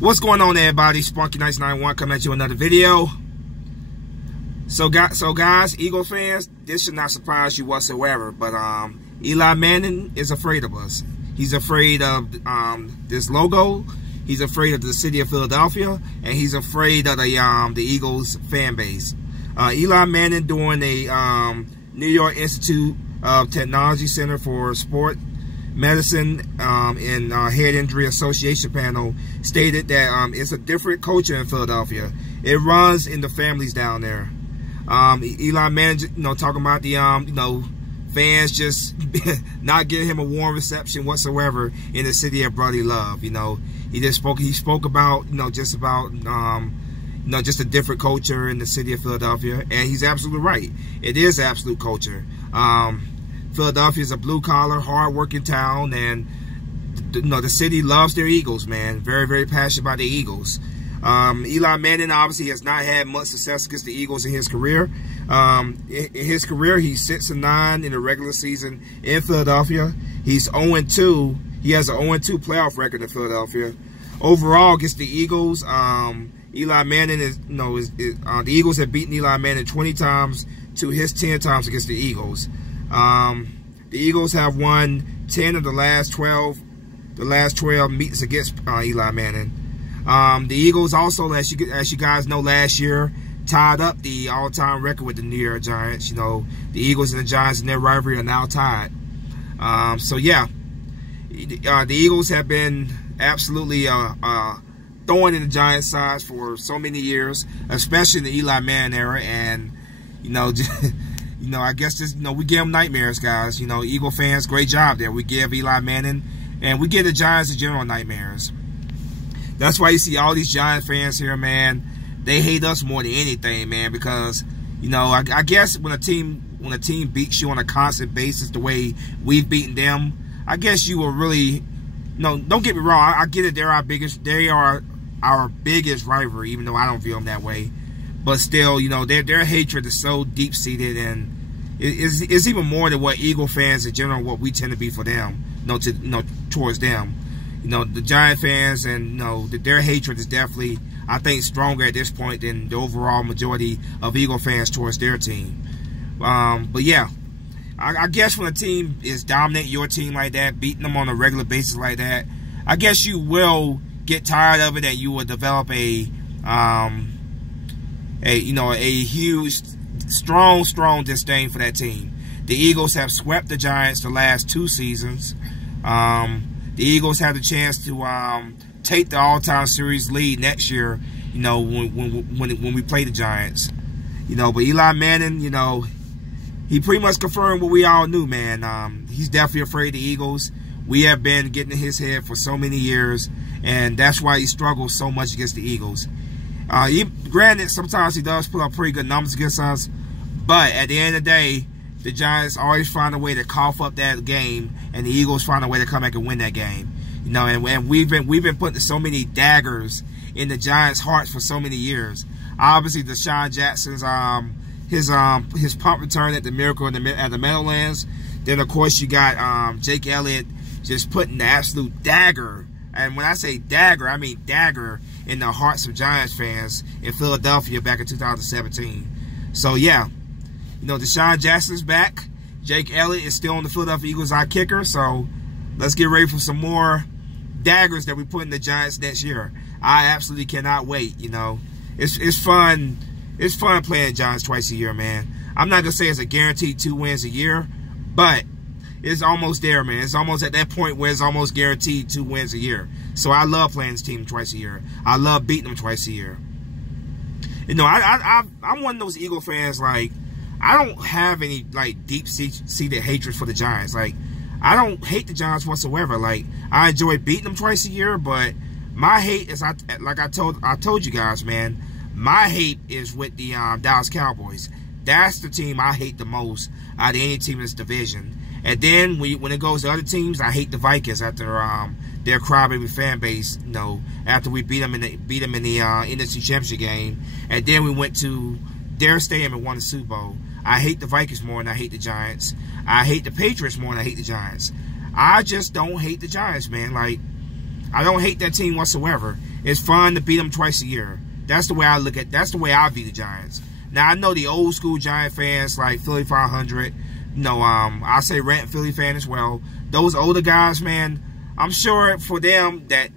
What's going on, everybody? Sparky Nights 91 coming at you with another video. So guys, Eagle fans, this should not surprise you whatsoever. But Eli Manning is afraid of us. He's afraid of this logo. He's afraid of the city of Philadelphia, and he's afraid of the Eagles fan base. Eli Manning, during a New York Institute of Technology Center for Sport Medicine and Head Injury Association panel, stated that it's a different culture in Philadelphia. It runs in the families down there. Eli Manning, talking about the fans just not giving him a warm reception whatsoever in the city of brotherly love. He spoke about just a different culture in the city of Philadelphia, and he's absolutely right. It is absolute culture. Philadelphia is a blue-collar, hard-working town, and the city loves their Eagles, man. Very, very passionate about the Eagles. Eli Manning obviously has not had much success against the Eagles in his career. In his career, he's 6-9 in the regular season in Philadelphia. He's 0-2. He has an 0-2 playoff record in Philadelphia. Overall, against the Eagles, Eli Manning the Eagles have beaten Eli Manning 20 times to his 10 times against the Eagles. The Eagles have won 10 of the last 12 meets against Eli Manning. The Eagles also, as you guys know, last year tied up the all-time record with the New York Giants. The Eagles and the Giants in their rivalry are now tied. So yeah, the Eagles have been absolutely thorn in the Giants' sides for so many years, especially in the Eli Manning era, and I guess this, we give them nightmares, guys. Eagle fans, great job there. We give Eli Manning, and we give the Giants in general nightmares. That's why you see all these Giants fans here, man. They hate us more than anything, man, because I guess when a team beats you on a constant basis the way we've beaten them, I guess you will really, don't get me wrong. I get it. They are our biggest rivalry, even though I don't view them that way. But still, their hatred is so deep-seated, and it's even more than what Eagle fans in general, what we tend to be for them, towards them. The Giant fans, and their hatred is definitely, I think, stronger at this point than the overall majority of Eagle fans towards their team. But yeah, I guess when a team is dominating your team like that, beating them on a regular basis like that, I guess you will get tired of it, and you will develop a huge, strong disdain for that team. The Eagles have swept the Giants the last 2 seasons. The Eagles have the chance to take the all-time series lead next year, when we play the Giants. But Eli Manning, he pretty much confirmed what we all knew, man. He's definitely afraid of the Eagles. We have been getting in his head for so many years, and that's why he struggles so much against the Eagles. Granted, sometimes he does put up pretty good numbers against us, but at the end of the day, the Giants always find a way to cough up that game, and the Eagles find a way to come back and win that game. And we've been putting so many daggers in the Giants' hearts for so many years. Obviously, Deshaun Jackson's his punt return at the Miracle at the Meadowlands. Then of course you got Jake Elliott just putting the absolute dagger, and when I say dagger, I mean dagger, in the hearts of Giants fans in Philadelphia back in 2017. So yeah, Deshaun Jackson's back. Jake Elliott is still on the Philadelphia Eagles eye kicker. So let's get ready for some more daggers that we put in the Giants next year. I absolutely cannot wait. It's fun. It's fun playing Giants twice a year, man. I'm not gonna say it's a guaranteed 2 wins a year, but it's almost there, man. It's almost at that point where it's almost guaranteed 2 wins a year. So I love playing this team twice a year. I love beating them twice a year. I'm one of those Eagle fans, like, I don't have any, like, deep-seated hatred for the Giants. Like, I don't hate the Giants whatsoever. Like, I enjoy beating them twice a year, but my hate is, like I told you guys, man, my hate is with the Dallas Cowboys. That's the team I hate the most out of any team in this division. And then when it goes to other teams, I hate the Vikings after their crybaby fan base. After we beat them in the NFC Championship game, and then we went to their stadium and won the Super Bowl. I hate the Vikings more than I hate the Giants. I hate the Patriots more than I hate the Giants. I just don't hate the Giants, man. Like, I don't hate that team whatsoever. It's fun to beat them twice a year. That's the way I look at. That's the way I view the Giants. Now I know the old school Giant fans like Philly 500. You know, I say rant Philly fan as well. Those older guys, man. I'm sure for them that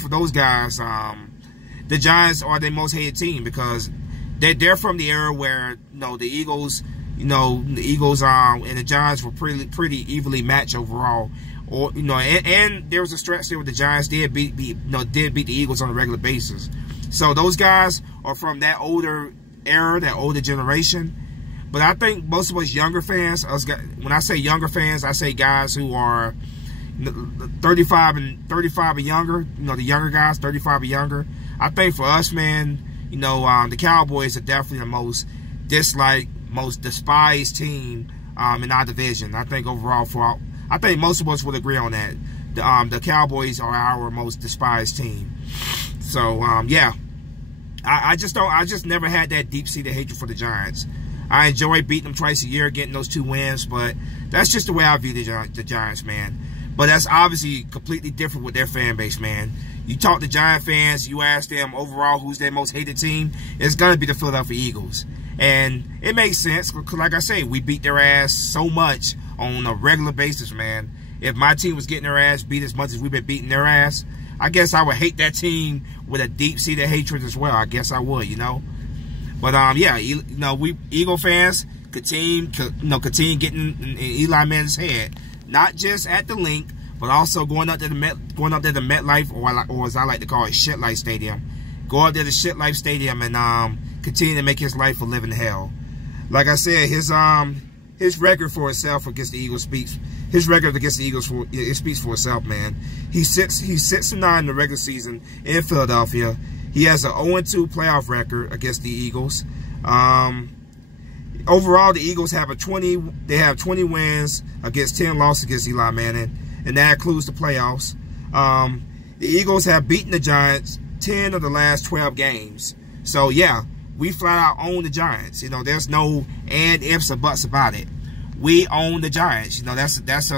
for those guys, the Giants are their most hated team because they're from the era where the Eagles, and the Giants were pretty evenly matched overall. Or and there was a stretch there where the Giants did beat the Eagles on a regular basis. So those guys are from that older era, that older generation. But I think most of us younger fans, when I say younger fans, I say guys who are 35 and younger. The younger guys, 35 and younger. I think for us, man, the Cowboys are definitely the most disliked, most despised team in our division. I think overall, I think most of us would agree on that. The Cowboys are our most despised team. So yeah, I just never had that deep-seated hatred for the Giants. I enjoy beating them twice a year, getting those 2 wins, but that's just the way I view the Giants, man. But that's obviously completely different with their fan base, man. You talk to Giant fans, you ask them overall who's their most hated team, it's going to be the Philadelphia Eagles. And it makes sense because, like I say, we beat their ass so much on a regular basis, man. If my team was getting their ass beat as much as we've been beating their ass, I guess I would hate that team with a deep-seated hatred as well. I guess I would, But yeah, we Eagle fans continue getting in Eli Manning's head, not just at the Link, but also going up there to MetLife, or as I like to call it, Shit Life Stadium. Go up there to Shit Life Stadium and continue to make his life a living hell. Like I said, his record for itself against the Eagles speaks. His record against the Eagles it speaks for itself, man. He's 6-9 in the regular season in Philadelphia. He has an 0-2 playoff record against the Eagles. Overall, the Eagles have 20 wins against 10 losses against Eli Manning, and that includes the playoffs. The Eagles have beaten the Giants 10 of the last 12 games. So yeah, we flat out own the Giants. There's no and ifs or buts about it. We own the Giants. That's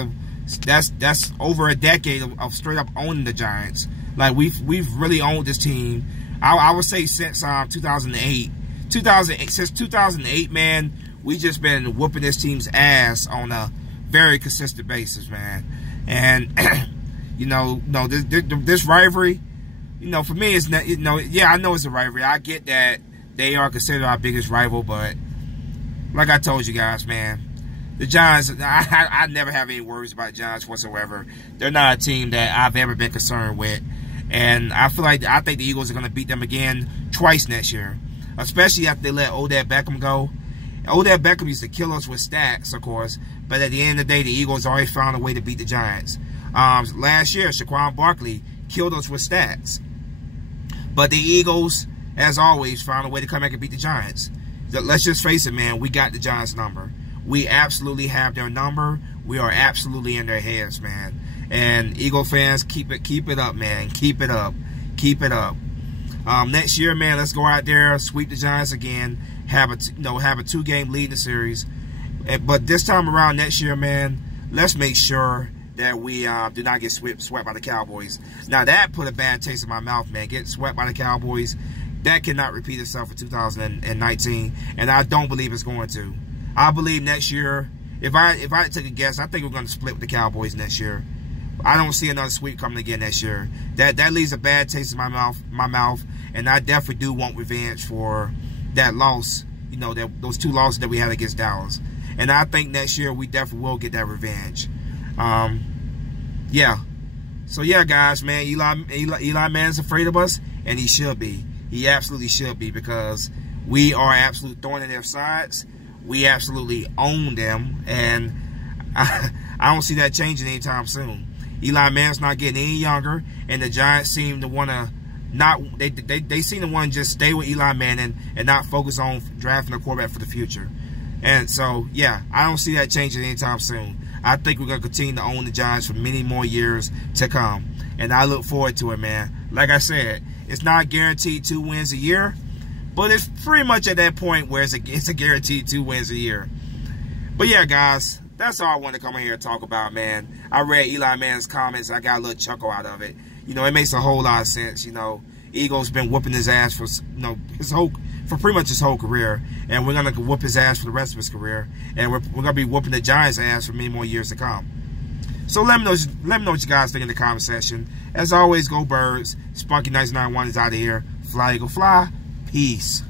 over a decade of straight up owning the Giants. Like we've really owned this team. I would say since 2008. Since 2008, man, we just been whooping this team's ass on a very consistent basis, man. And this rivalry, for me, it's not. Yeah, I know it's a rivalry. I get that they are considered our biggest rival, but like I told you guys, man, the Giants, I never have any worries about the Giants whatsoever. They're not a team that I've ever been concerned with. And I think the Eagles are going to beat them again twice next year, especially after they let Odell Beckham go. Odell Beckham used to kill us with stats, of course, but at the end of the day, the Eagles always found a way to beat the Giants. Last year, Saquon Barkley killed us with stats. But the Eagles, as always, found a way to come back and beat the Giants. Let's just face it, man, we got the Giants' number. We absolutely have their number. We are absolutely in their heads, man. And Eagle fans, keep it up, man. Keep it up. Keep it up. Next year, man, let's go out there, sweep the Giants again, have a 2-game lead in the series. But this time around next year, man, let's make sure that we do not get swept by the Cowboys. Now, that put a bad taste in my mouth, man. Getting swept by the Cowboys, that cannot repeat itself in 2019, and I don't believe it's going to. I believe next year, if I take a guess, I think we're going to split with the Cowboys next year. I don't see another sweep coming again next year. That leaves a bad taste in my mouth, and I definitely do want revenge for that loss. Those 2 losses that we had against Dallas. And I think next year we definitely will get that revenge. Yeah. So yeah, guys, man, Eli Manning's afraid of us, and he should be. He absolutely should be, because we are absolutely throwing in their sides. We absolutely own them, and I don't see that changing anytime soon. Eli Manning's not getting any younger, and the Giants seem to want to they seem to want to just stay with Eli Manning and not focus on drafting a quarterback for the future. And so, yeah, I don't see that changing anytime soon. I think we're going to continue to own the Giants for many more years to come, and I look forward to it, man. Like I said, it's not guaranteed 2 wins a year, but it's pretty much at that point where it's a guaranteed 2 wins a year. But yeah, guys, that's all I wanted to come in here and talk about, man. I read Eli Manning's comments. I got a little chuckle out of it. It makes a whole lot of sense, Eagles been whooping his ass for pretty much his whole career, and we're gonna whoop his ass for the rest of his career, and we're gonna be whooping the Giants' ass for many more years to come. So let me know what you guys think in the comment section. As always, go Birds. Spunky 991 is out of here. Fly Eagle Fly. Peace.